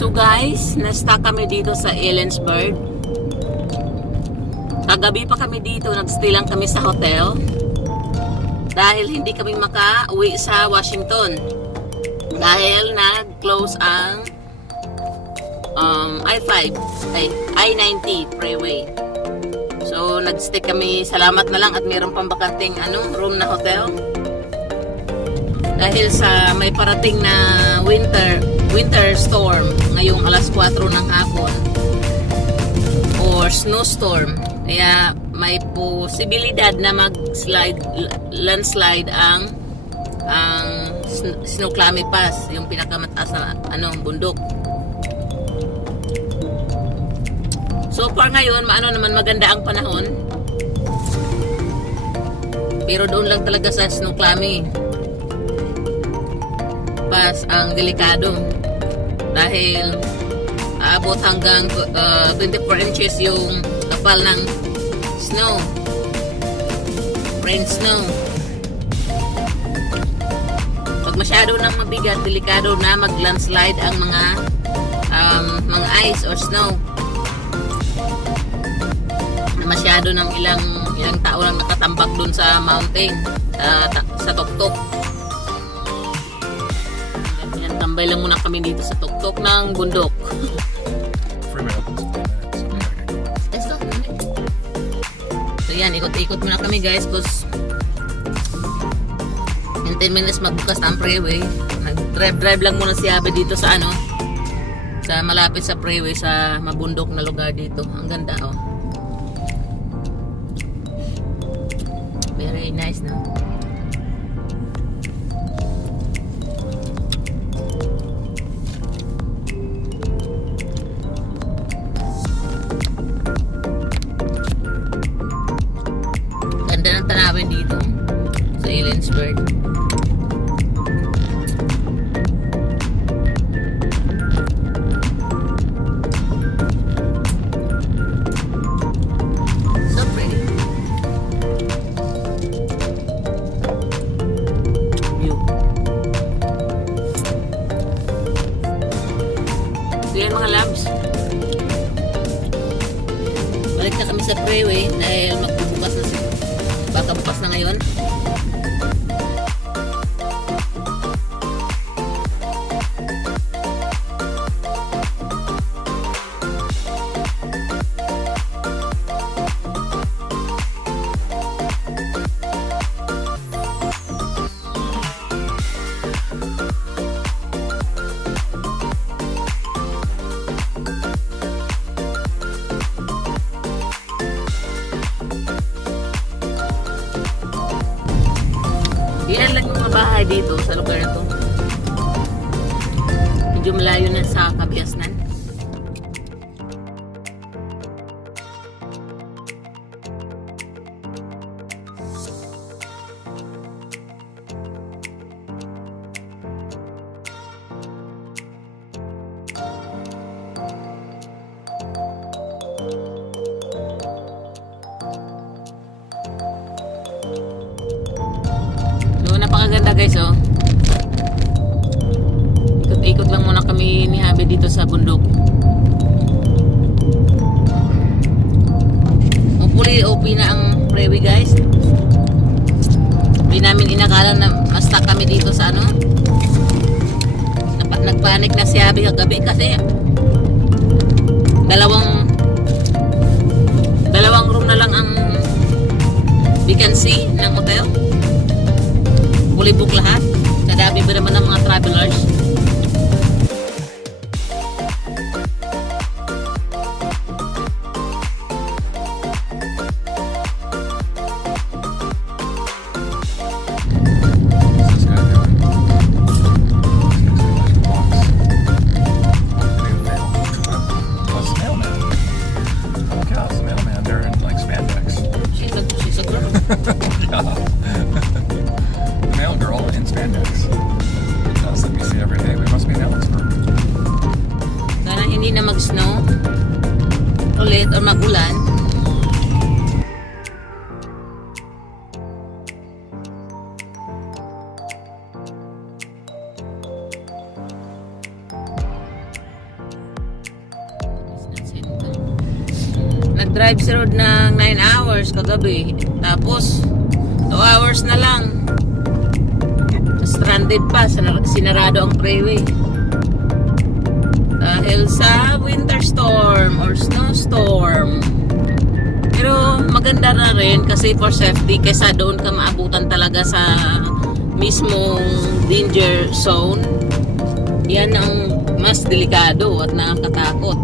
So guys, na-stuck kami dito sa Ellensburg. Kagabi pa kami dito, nag-stay lang kami sa hotel. Dahil hindi kami maka-uwi sa Washington. Dahil nag-close ang I-90 Freeway. So nag-stay kami, salamat na lang at mayroon pang bakanting room na hotel. Dahil sa may parating na winter storm ngayong alas 4 ng hapon or snowstorm, kaya may posibilidad na landslide ang Snoqualmie Pass, yung pinakamataas na bundok. So far ngayon, naman maganda ang panahon. Pero doon lang talaga sa Snoqualmie Pass ang dilikadong. Dahil aabot hanggang 24 inches yung kapal ng snow. Rain snow. Pag masyado nang mabigat, delikado na mag-landslide ang mga ice or snow. Masyado ng ilang tao lang nakatambak dun sa mountain, sa tuktok. Yan, tambay lang muna kami dito sa tuktok ng bundok. Freeway opens in 10 minutes. So yan, ikot-ikot muna kami guys, cause in 10 minutes magbukas na ang freeway. Nag-drive lang muna si Abe dito sa sa malapit sa freeway, sa mabundok na lugar dito. Ang ganda Very nice, no? Ganda ng tanawin dito sa Ellensburg. Yan mga labs, balik na kami sa freeway dahil magbubukas na baka bukas na ngayon. Ilan lang yung mga bahay dito sa lugar na to. Medyo malayo na sa Kabiasnan. Napakaganda guys, ikot-ikot lang muna kami ni Habi dito sa bundok. Hopefully OP na ang freeway guys. Hindi namin inakala na ma-stuck kami dito sa nagpanik na si Habi kagabi kasi dalawang room na lang ang vacancy ng hotel. Fully book lahat. Kagabi ba naman ng mga travelers? She's a girl. Mail girl in spandex. That's what we see every day. We must be in Ellensburg. Sana hindi na mag-snow ulit o mag-ulan. Nag-drive si Rod ng 9 hours kagabi. Tapos, 2 hours na lang. Stranded pa. Sinarado ang freeway. Dahil sa winter storm or snowstorm. Pero maganda na rin kasi for safety kaysa doon ka maabutan talaga sa mismong danger zone. Yan ang mas delikado at nakakatakot.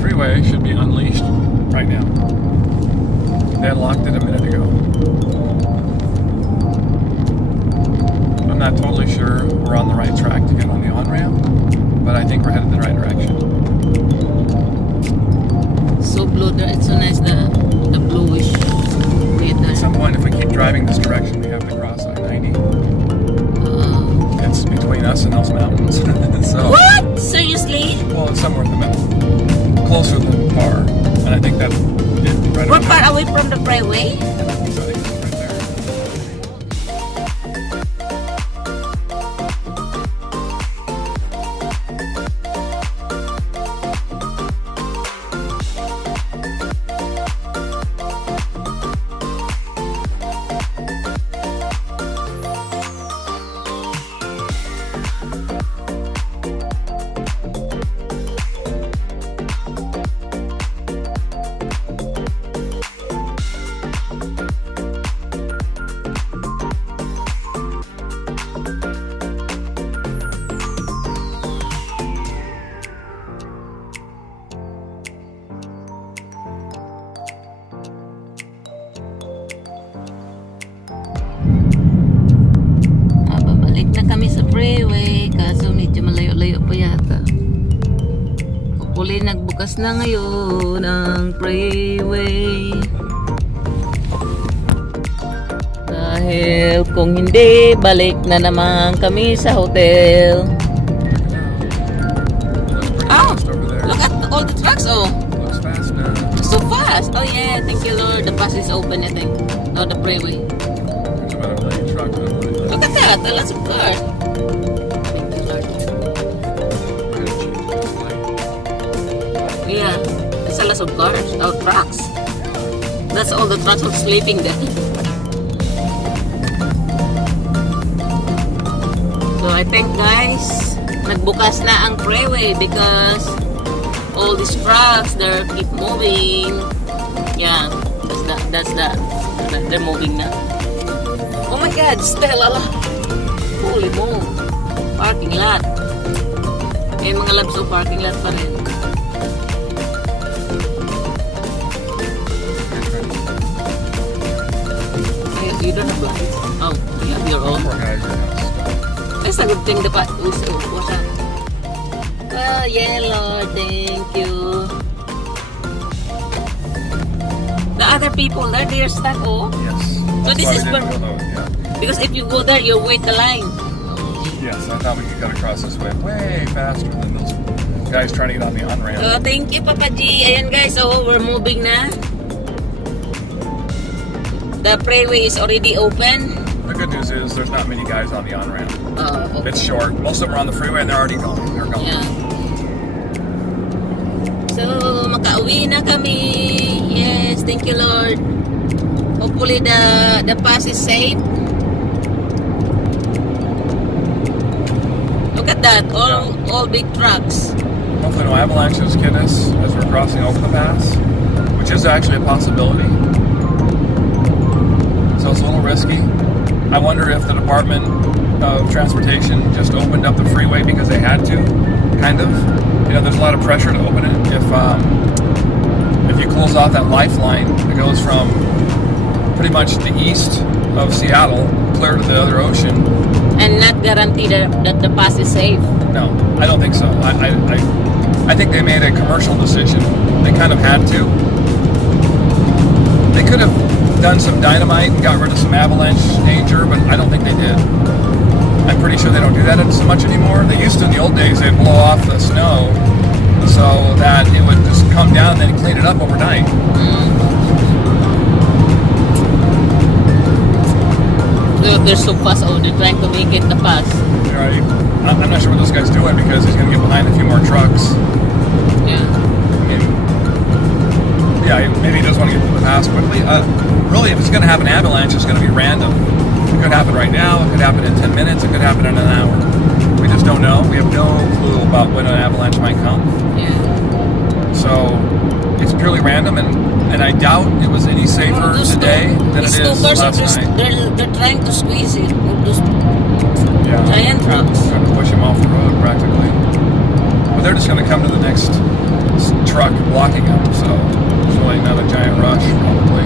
Freeway should be unleashed right now. They unlocked it a minute ago. I'm not totally sure we're on the right track to get on the on-ramp, but I think we're headed in the right direction. So blue there. It's so nice the bluish weather. At some point, if we keep driving this direction, we have to cross I-90. It's between us and those mountains. So, What? Seriously? well, it's somewhere in the middle. Closer than far. And I think that's it right We're around far away from the freeway? there. So I think it's right there. Babalik na kami sa freeway kaso medyo malayo-layo pa yata. Hopefully nagbukas na ngayon ang freeway. Dahil kung hindi, balik na naman kami sa hotel. Oh, Just over there. look at all the trucks. Oh, Looks fast now. so fast. Oh yeah, thank you Lord. The bus is open, I think. No, the freeway. There's about a million trucks. Look at that. Lots of cars. Thank you Lord. Yeah, it's a lot of cars. Oh, trucks. That's all the trucks are sleeping there. So I think guys, nagbukas na ang freeway because all these trucks they keep moving. Yeah, they're moving na. Oh my God, still a lot. Holy mo. Parking lot. Ayan mga labs, oh, parking lot pa rin. Ay, you don't have lights. Oh, you have your own. Poor guys are gonna stop. That's a good thing dapat uso. What's up? Oh, yeah, Lord. Thank you. The other people there, they're stuck, oh. Yes. So That's this why we is didn't for- go those, yeah. Because if you go there, you'll wait the line. Yes, I thought we could cut across this way faster than those guys trying to get on the on-ramp. Oh, thank you, Papa G. Ayan guys, oh, we're moving na. The freeway is already open. The good news is there's not many guys on the on-ramp. Oh, okay. It's short. Most of them are on the freeway and they're already going. They're going. Yeah. So, makauwi na kami. Yes, thank you, Lord. Hopefully, hopefully the pass is safe. Look at that, all big trucks. Hopefully no avalanches hit us as we're crossing over the pass, which is actually a possibility. So it's a little risky. I wonder if the Department of Transportation just opened up the freeway because they had to, kind of. You know, there's a lot of pressure to open it. If you close off that lifeline that goes from pretty much the east of Seattle clear to the other ocean. And not guarantee that the pass is safe. No, I don't think so. I think they made a commercial decision. They kind of had to. They could have done some dynamite and got rid of some avalanche danger, but I don't think they did. I'm pretty sure they don't do that so much anymore. They used to in the old days. They'd blow off the snow so that it would just come down and then clean it up overnight. They're so fast. Oh, they're trying to make it the pass. Right. I'm not sure what this guy's doing because he's going to get behind a few more trucks. Yeah. I mean, yeah, maybe he does want to get to the pass quickly. Really, if it's going to have an avalanche, it's going to be random. It could happen right now. It could happen in 10 minutes. It could happen in an hour. We just don't know. We have no clue about when an avalanche might come. Yeah. So it's purely random, and I doubt it was any safer today than it is last night. They're trying to squeeze it with those Yeah, giant trucks. trying to push him off the road practically. But they're just going to come to the next truck blocking him, so it's really not a giant rush probably.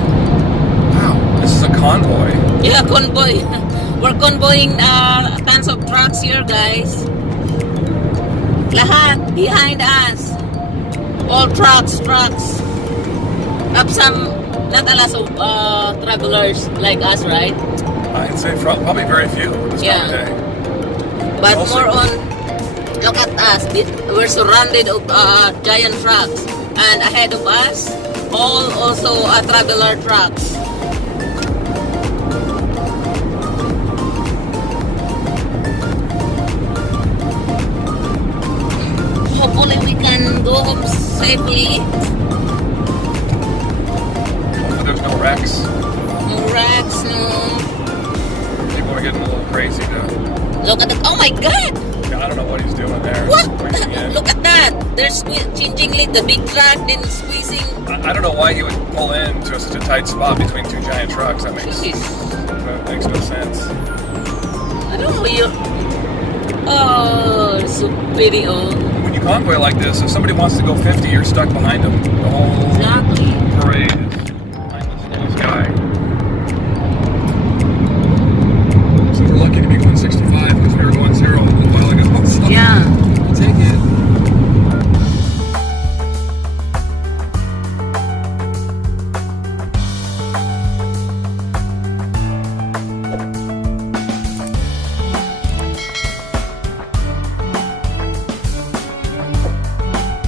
Wow, this is a convoy. Yeah, convoy. We're convoying tons of trucks here, guys. Lahat behind us. All trucks. Have some, not a lot of travelers like us, right? I'd say probably very few this time of day. But Also- more on, look at us. We're surrounded of giant trucks. And ahead of us, all also traveler trucks. Hopefully we can go home safely. Hopefully there's no wrecks. No wrecks, no. People are getting a little crazy to. Look at it. Oh my God! I don't know what he's doing there. What? Squeezing in. Look at that! They're changing like the big truck, then squeezing. I don't know why he would pull in to such a tight spot between two giant trucks. That makes no sense. I don't know you. Oh, so pretty old. When you convoy like this, if somebody wants to go 50, you're stuck behind them. The whole Exactly. parade is behind this guy.